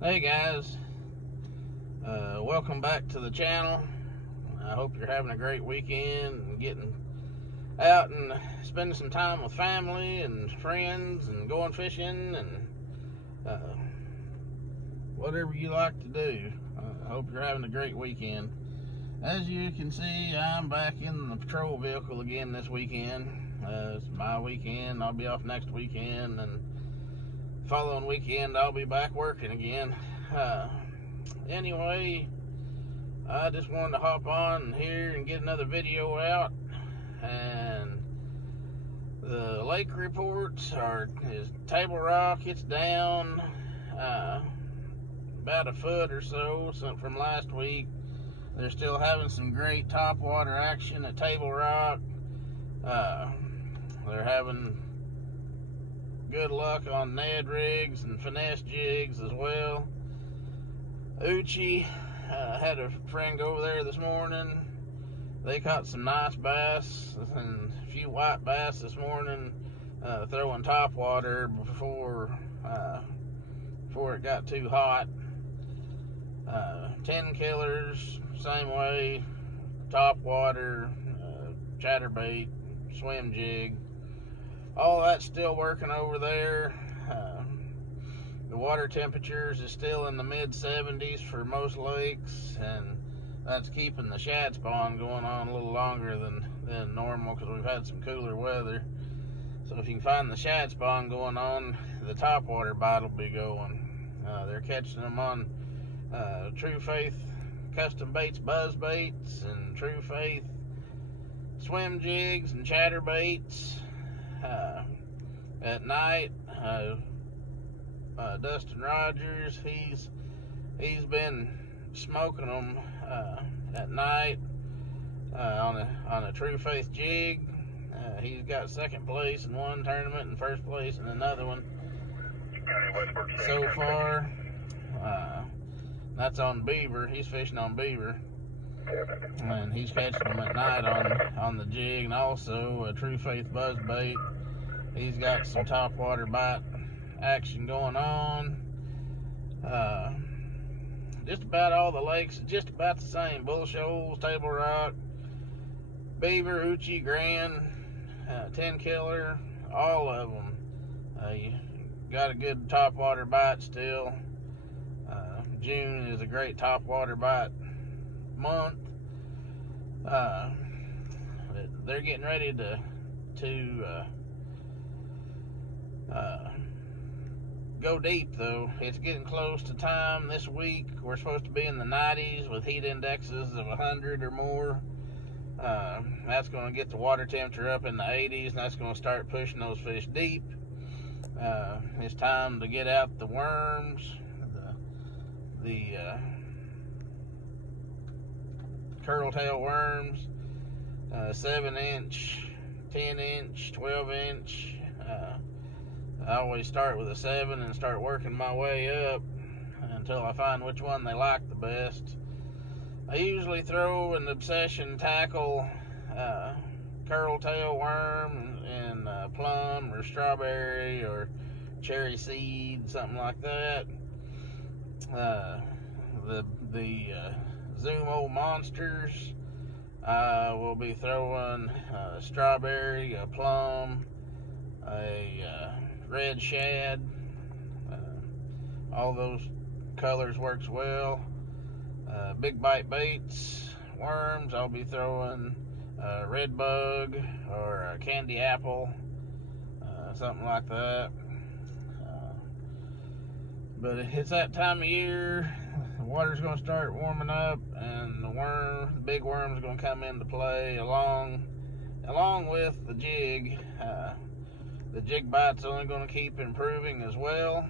Hey guys, welcome back to the channel. I hope you're having a great weekend and getting out and spending some time with family and friends and going fishing and whatever you like to do. I hope you're having a great weekend. As you can see, I'm back in the patrol vehicle again this weekend. It's my weekend. I'll be off next weekend, and following weekend I'll be back working again. Anyway, I just wanted to hop on here and get another video out. And the lake reports is Table Rock. It's down about a foot or so from last week. They're still having some great topwater action at Table Rock. They're having good luck on Ned rigs and finesse jigs as well. Uchi had a friend go over there this morning. They caught some nice bass and a few white bass this morning, throwing topwater before it got too hot. 10 killers, same way, topwater, chatterbait, swim jig. All that's still working over there. The water temperatures is still in the mid-70s for most lakes, and that's keeping the shad spawn going on a little longer than normal because we've had some cooler weather. So if you can find the shad spawn going on, the topwater bite will be going. They're catching them on Tru Faith Custom Baits buzz baits and Tru Faith swim jigs and chatterbaits. At night, Dustin Rogers, he's been smoking them at night on a Tru Faith jig. He's got second place in one tournament and first place in another one so far. That's on beaver. He's fishing on beaver, and he's catching them at night on the jig, and also a Tru Faith buzz bait. He's got some topwater bite action going on. Just about all the lakes, just about the same. Bull Shoals, Table Rock, Beaver, Uchi, Grand, 10 killer, all of them. You got a good topwater bite still. June is a great topwater bite month. They're getting ready to go deep, though. It's getting close to time this week. We're supposed to be in the 90s with heat indexes of 100 or more. That's going to get the water temperature up in the 80s, and that's going to start pushing those fish deep. It's time to get out the worms, the curl-tail worms, 7-inch, 10-inch, 12-inch. I always start with a 7 and start working my way up until I find which one they like the best. I usually throw an Obsession tackle curl tail worm in plum or strawberry or cherry seed, something like that. The Zoom Old Monsters, I will be throwing strawberry, a plum, a red shad. All those colors works well. Big Bite Baits worms, I'll be throwing red bug or a candy apple, something like that. But it's that time of year, the water's going to start warming up, and the big worms are going to come into play along with the jig. The jig bite's only going to keep improving as well.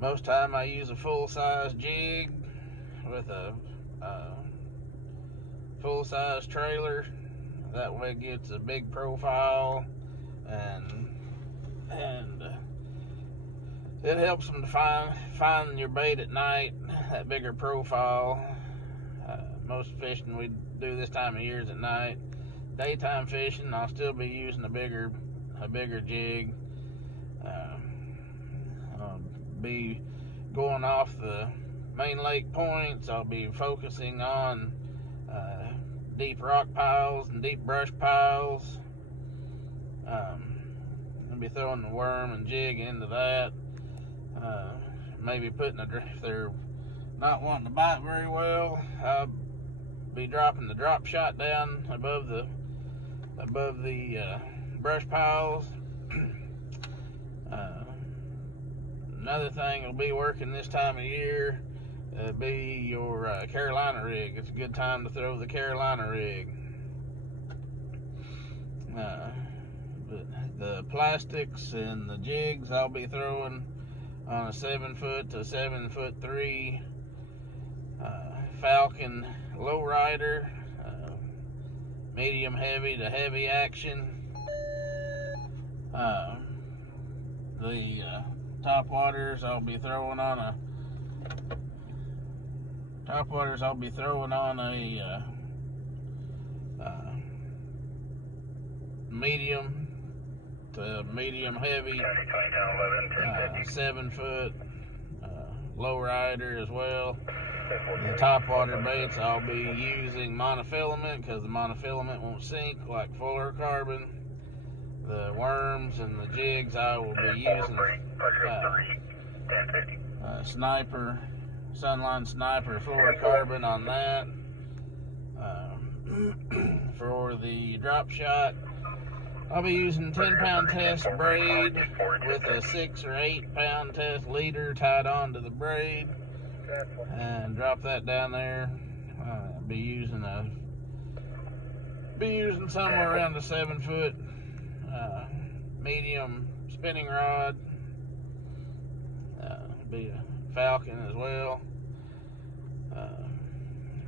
Most time I use a full-size jig with a full-size trailer. That way it gets a big profile, and it helps them to find your bait at night, that bigger profile. Most fishing we do this time of year is at night. Daytime fishing, I'll still be using a bigger jig. be going off the main lake points. I'll be focusing on deep rock piles and deep brush piles. I'll be throwing the worm and jig into that. Maybe putting if they're not wanting to bite very well, I'll be dropping the drop shot down above the brush piles. Another thing will be working this time of year be your Carolina rig. It's a good time to throw the Carolina rig. But the plastics and the jigs I'll be throwing on a 7-foot to 7'3" Falcon lowrider, medium heavy to heavy action. The top waters I'll be throwing on a medium to medium heavy 7-foot lowrider as well. The top water baits I'll be using monofilament because the monofilament won't sink like fluorocarbon. The worms and the jigs I will be using Sniper, Sunline Sniper fluorocarbon on that. For the drop shot, I'll be using 10-pound test braid with a 6 or 8-pound test leader tied onto the braid, and drop that down there. Be using somewhere around a 7-foot medium spinning rod. Be a Falcon as well.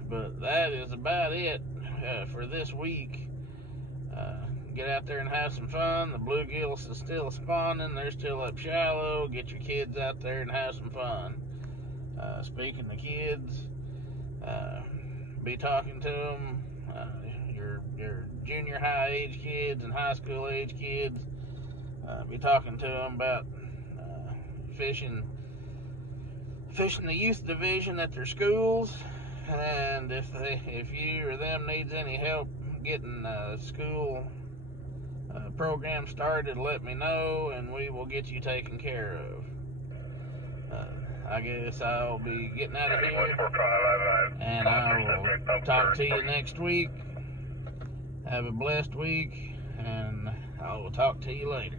But that is about it for this week. Get out there and have some fun. The bluegills is still spawning. They're still up shallow. Get your kids out there and have some fun. Speaking to kids, be talking to them, your junior high age kids and high school age kids. Be talking to them about fishing the youth division at their schools, and if you or them needs any help getting school program started, let me know and we will get you taken care of. I guess I'll be getting out of here, and I will talk to you next week. Have a blessed week, and I will talk to you later.